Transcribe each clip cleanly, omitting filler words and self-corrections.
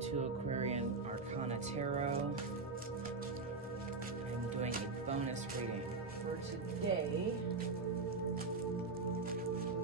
Welcome to Aquarian Arcana Tarot. I'm doing a bonus reading for today,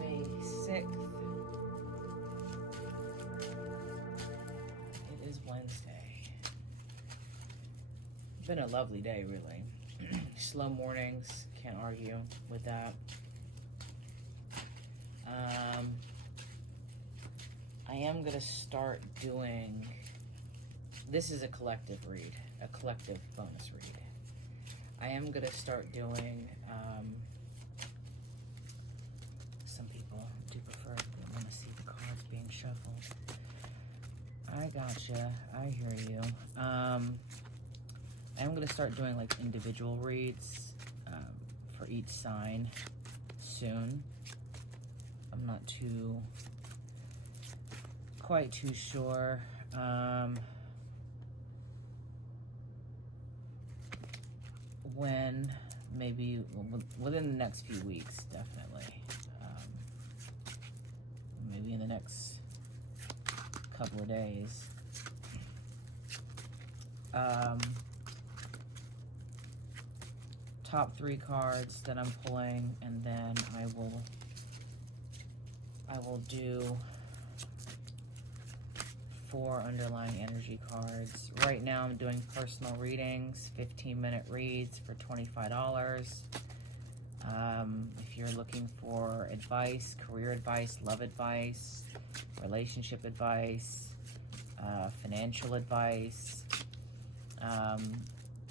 May 6th. It is Wednesday. It's been a lovely day, really. Slow mornings, can't argue with that. I am going to start doing, this is a collective read, a collective bonus read. I am going to start doing, some people do prefer, they want to see the cards being shuffled. I gotcha, I hear you. I am going to start doing like individual reads for each sign soon. I'm not quite too sure. When, maybe within the next few weeks, definitely. Maybe in the next couple of days. Top 3 cards that I'm pulling, and then I will do 4 underlying energy cards. Right now I'm doing personal readings, 15-minute reads for $25. If you're looking for advice, career advice, love advice, relationship advice, financial advice,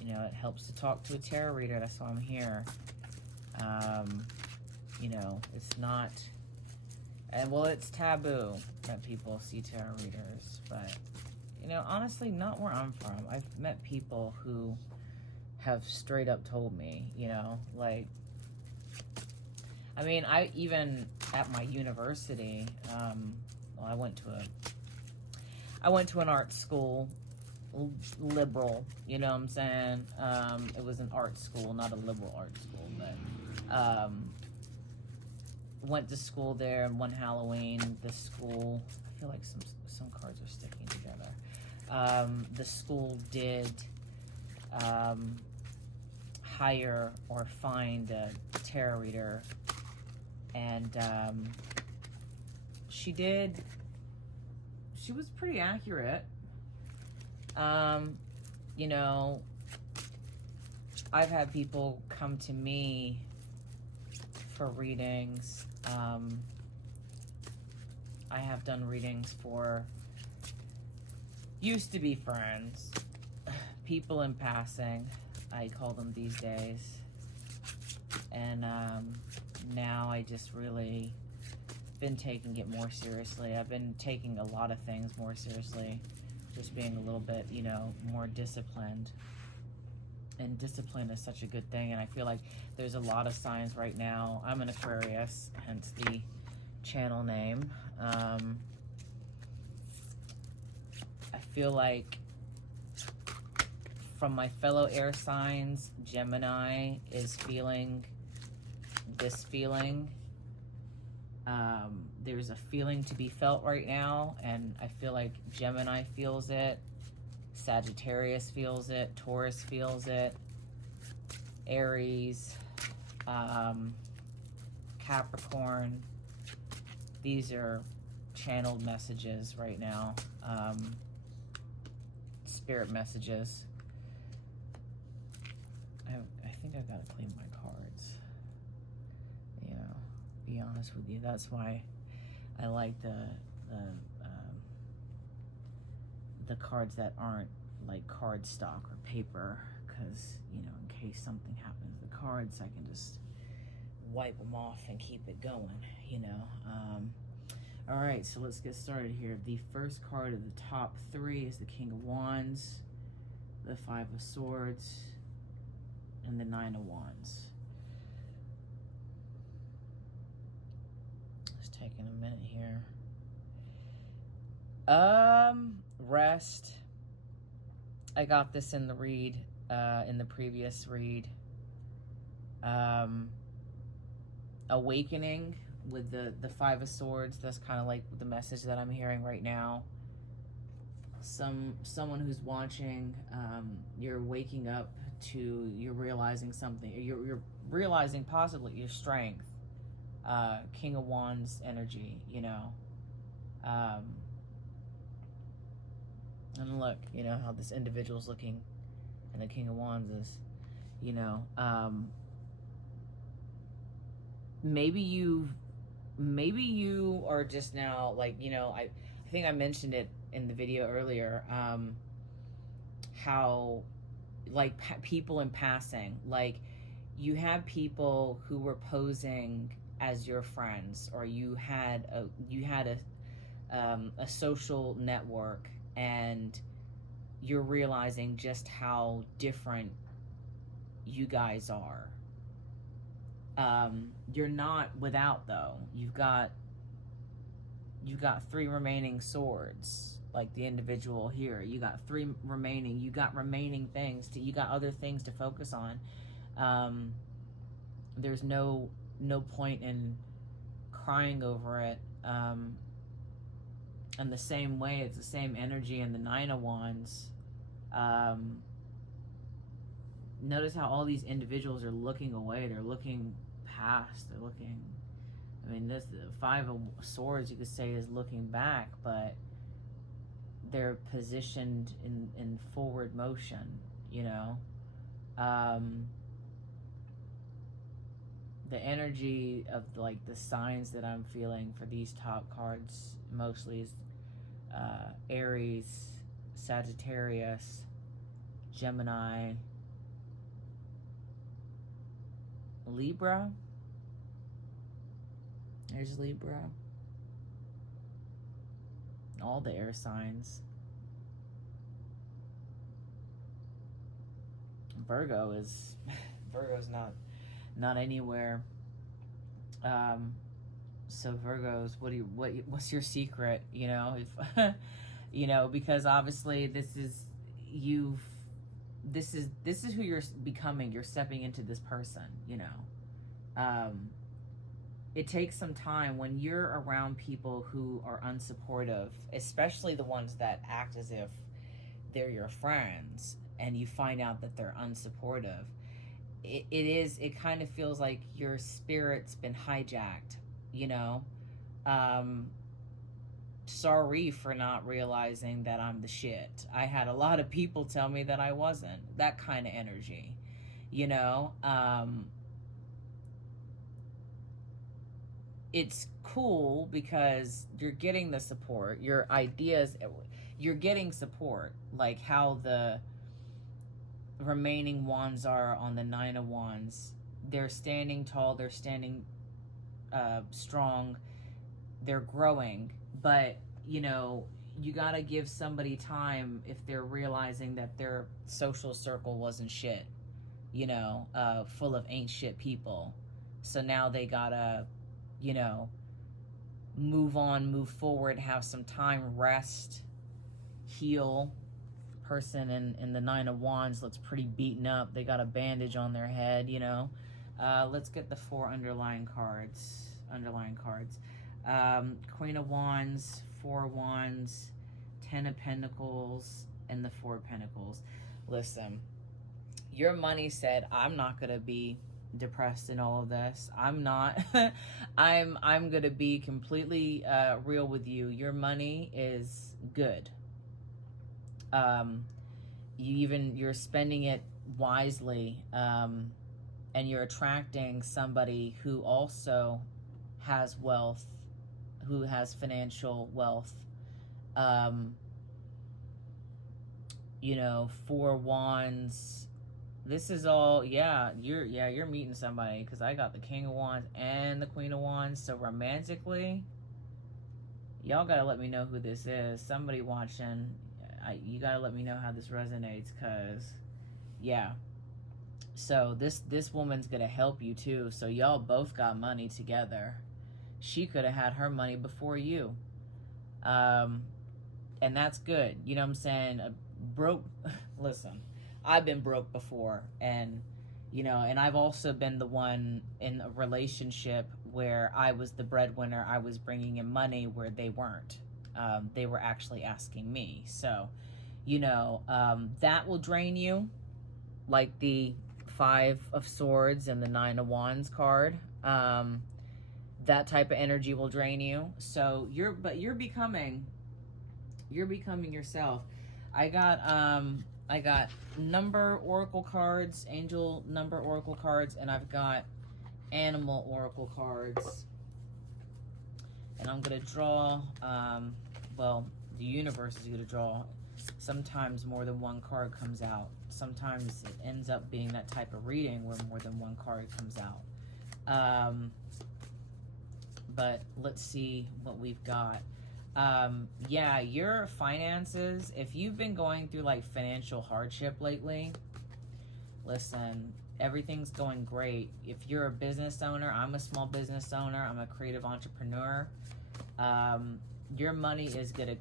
you know, it helps to talk to a tarot reader. That's why I'm here. You know, it's not... And well, it's taboo that people see tarot readers, but, you know, honestly, not where I'm from. I've met people who have straight up told me, you know, like, I mean, I even at my university, well, I went to an art school, liberal, you know what I'm saying? It was an art school, not a liberal art school, but, went to school there, and one Halloween, the school, I feel like some cards are sticking together. The school did hire or find a tarot reader, and she was pretty accurate. You know, I've had people come to me for readings. I have done readings for used to be friends, people in passing, I call them these days. And now I just really been taking it more seriously. I've been taking a lot of things more seriously, just being a little bit, you know, more disciplined. And discipline is such a good thing, and I feel like there's a lot of signs right now. I'm an Aquarius, hence the channel name. I feel like from my fellow air signs, Gemini is feeling this feeling. There's a feeling to be felt right now, and I feel like Gemini feels it. Sagittarius feels it, Taurus feels it, Aries, Capricorn. These are channeled messages right now, spirit messages. I think I've got to clean my cards. You know, be honest with you. That's why I like the cards that aren't like card stock or paper, because, you know, in case something happens to the cards, I can just wipe them off and keep it going, you know. All right, so let's get started here. The first card of the top 3 is the King of Wands, the 5 of Swords, and the 9 of Wands. Just taking a minute here. Rest. I got this in the read, in the previous read. Awakening with the 5 of Swords. That's kind of like the message that I'm hearing right now. someone who's watching, you're waking up to, you're realizing something, you're realizing possibly your strength. King of Wands energy, you know. And look, you know how this individual's looking, and the King of Wands is, you know, maybe you are just now, like, you know, I think I mentioned it in the video earlier, how, like, people in passing, like, you had people who were posing as your friends, or you had a social network, and you're realizing just how different you guys are. You're not without, though. You've got 3 remaining swords, like the individual here. You got 3 remaining. You got remaining things you got other things to focus on. There's no point in crying over it. And the same way, it's the same energy in the 9 of Wands. Notice how all these individuals are looking away. They're looking past. They're looking. I mean, this, the 5 of Swords, you could say, is looking back, but they're positioned in forward motion. You know, the energy of, like, the signs that I'm feeling for these top cards mostly is Aries, Sagittarius, Gemini, Libra. There's Libra. All the air signs. Virgo's not anywhere. So Virgos, what's your secret? You know, if you know, because obviously this is who you're becoming. You're stepping into this person. You know, it takes some time when you're around people who are unsupportive, especially the ones that act as if they're your friends, and you find out that they're unsupportive. It kind of feels like your spirit's been hijacked, you know. Sorry for not realizing that I'm the shit. I had a lot of people tell me that I wasn't. That kind of energy, you know. It's cool because you're getting the support. Your ideas, you're getting support, like how the remaining wands are on the 9 of Wands. They're standing tall, they're standing strong, they're growing, but you know, you gotta give somebody time if they're realizing that their social circle wasn't shit, you know, full of ain't shit people. So now they gotta, you know, move on, move forward, have some time, rest, heal. Person in the 9 of Wands looks pretty beaten up. They got a bandage on their head, you know. Let's get the 4 underlying cards. Queen of Wands, 4 of Wands, 10 of Pentacles, and the 4 of Pentacles. Listen, your money said, I'm not gonna be depressed in all of this. I'm not. I'm gonna be completely real with you. Your money is good. You're spending it wisely, and you're attracting somebody who also has wealth, who has financial wealth. You know, 4 Wands. This is all, you're meeting somebody, because I got the King of Wands and the Queen of Wands. So romantically, y'all gotta let me know who this is. Somebody watching, you gotta let me know how this resonates, because yeah. So this woman's gonna help you too. So y'all both got money together. She could have had her money before you, and that's good. You know what I'm saying? Broke. Listen, I've been broke before, and you know, and I've also been the one in a relationship where I was the breadwinner. I was bringing in money where they weren't. They were actually asking me. So, you know, that will drain you, like the Five of Swords and the Nine of Wands card. That type of energy will drain you. So you're becoming yourself. I got number oracle cards, angel number oracle cards, and I've got animal oracle cards. And I'm gonna draw, well, the universe is gonna draw. Sometimes more than one card comes out. Sometimes it ends up being that type of reading where more than one card comes out. But let's see what we've got. Yeah, your finances, if you've been going through like financial hardship lately, listen, everything's going great. If you're a business owner, I'm a small business owner, I'm a creative entrepreneur, your money is gonna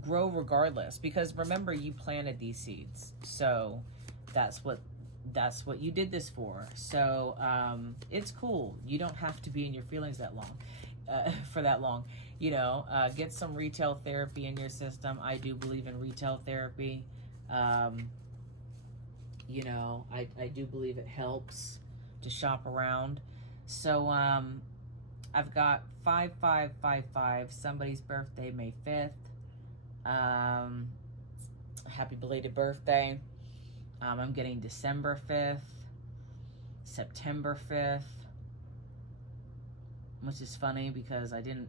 grow regardless, because remember, you planted these seeds. So that's what you did this for. So it's cool. You don't have to be in your feelings that long, for that long. You know, get some retail therapy in your system. I do believe in retail therapy. You know, I do believe it helps to shop around. So I've got 5555, somebody's birthday, May 5th. Happy belated birthday. I'm getting December 5th, September 5th, which is funny because I didn't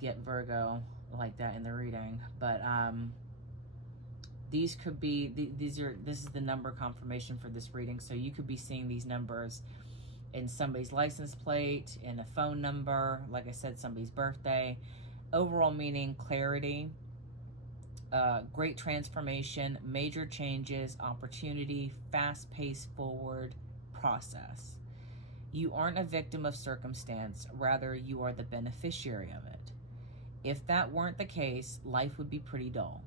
get Virgo like that in the reading. But these could be, this is the number confirmation for this reading. So you could be seeing these numbers in somebody's license plate, in a phone number, like I said, somebody's birthday. Overall meaning clarity, great transformation, major changes, opportunity, fast-paced forward process. You aren't a victim of circumstance, rather you are the beneficiary of it. If that weren't the case, life would be pretty dull.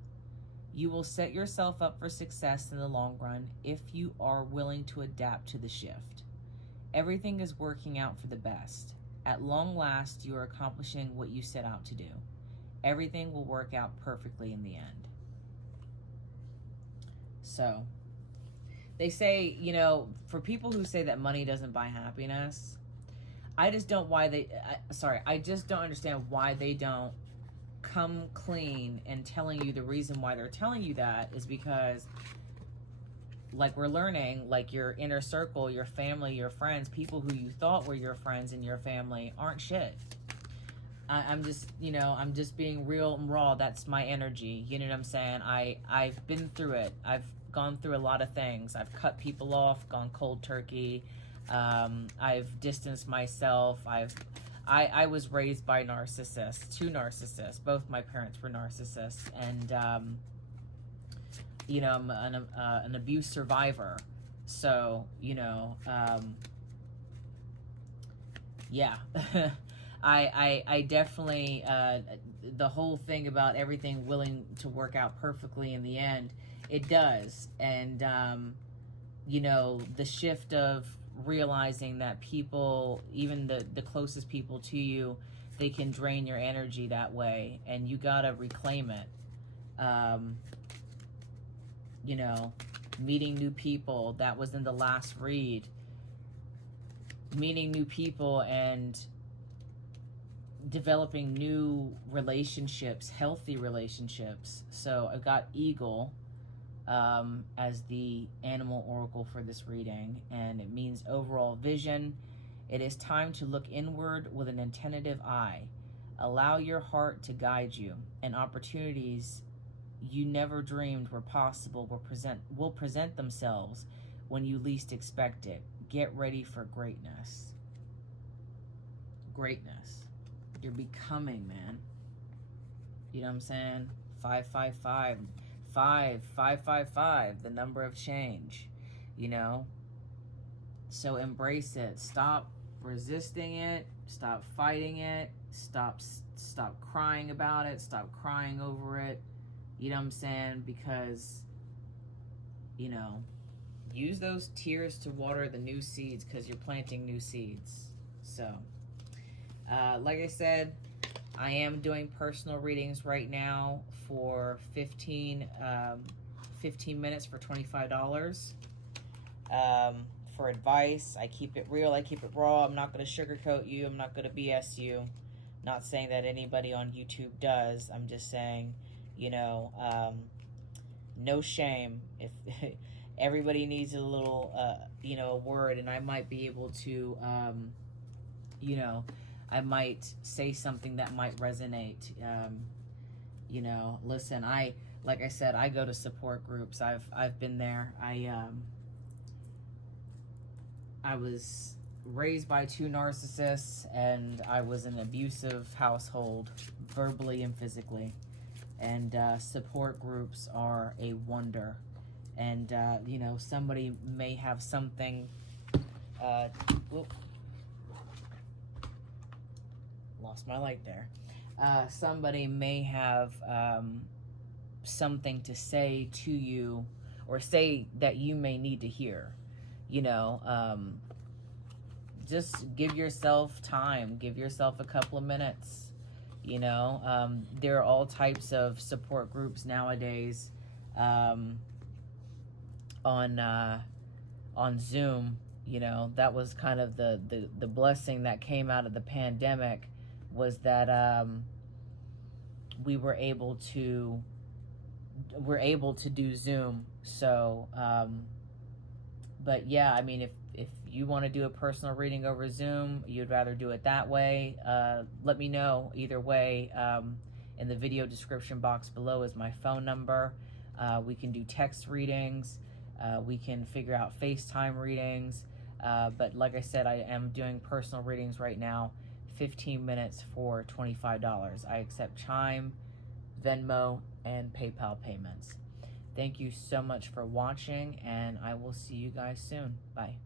You will set yourself up for success in the long run if you are willing to adapt to the shift. Everything is working out for the best. At long last, you are accomplishing what you set out to do. Everything will work out perfectly in the end. So, they say, you know, for people who say that money doesn't buy happiness, I just don't understand why they don't come clean and telling you the reason why they're telling you that is because, like we're learning, like your inner circle, your family, your friends, people who you thought were your friends and your family aren't shit. I'm just, you know, I'm just being real and raw. That's my energy. You know what I'm saying? I've been through it. I've gone through a lot of things. I've cut people off, gone cold turkey. I've distanced myself. I was raised by narcissists, two narcissists. Both my parents were narcissists. And, you know, I'm an abuse survivor. So, you know, yeah. I definitely, the whole thing about everything willing to work out perfectly in the end, it does. And, you know, the shift of realizing that people, even the closest people to you, they can drain your energy that way, and you gotta reclaim it. You know, meeting new people, that was in the last read. Meeting new people and developing new relationships, healthy relationships. So I've got Eagle as the animal oracle for this reading, and it means overall vision. It is time to look inward with an attentive eye. Allow your heart to guide you, and opportunities you never dreamed were possible will present themselves when you least expect it. Get ready for greatness. Greatness. You're becoming, man. You know what I'm saying? 555. 555, the number of change. You know? So embrace it. Stop resisting it. Stop fighting it. Stop crying about it. Stop crying over it. You know what I'm saying? Because, you know, use those tears to water the new seeds, because you're planting new seeds. So, like I said, I am doing personal readings right now for 15 minutes for $25. For advice, I keep it real, I keep it raw. I'm not going to sugarcoat you. I'm not going to BS you. Not saying that anybody on YouTube does. I'm just saying, you know, no shame. If everybody needs a little, you know, a word, and I might be able to, you know, I might say something that might resonate. You know, listen, like I said, I go to support groups. I've been there. I was raised by 2 narcissists, and I was in an abusive household, verbally and physically. And support groups are a wonder. And, you know, somebody may have something, lost my light there. Somebody may have something to say to you, or say that you may need to hear. You know, just give yourself time, give yourself a couple of minutes. You know, there are all types of support groups nowadays on Zoom. You know, that was kind of the blessing that came out of the pandemic, was that we were able to do Zoom. So but yeah, I mean, if you want to do a personal reading over Zoom, you'd rather do it that way, let me know. Either way, in the video description box below is my phone number. We can do text readings. We can figure out FaceTime readings. But like I said, I am doing personal readings right now, 15 minutes for $25. I accept Chime, Venmo, and PayPal payments. Thank you so much for watching, and I will see you guys soon. Bye.